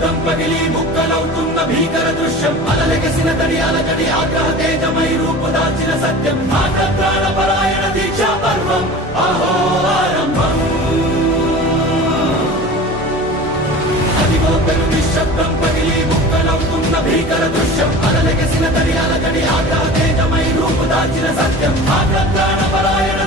శబ్దం పగిలి ముక్కలవుతున్న భీకర దృశ్యం అలలెగసిన తడి అలజడి ఆగ్రహ తేజమై రూపుదాల్చిన సత్యం ఆగ్రహ పరాయణ దీక్షా పర్వం అహో ఆరంభం అదిగో పెను నిశ్శబ్దం పగిలి ముక్కలవుతున్న భీకర దృశ్యం అలలెగసిన తడి అలజడి ఆగ్రహ తేజమై రూపుదాల్చిన సత్యం ఆగ్రహ పరాయణ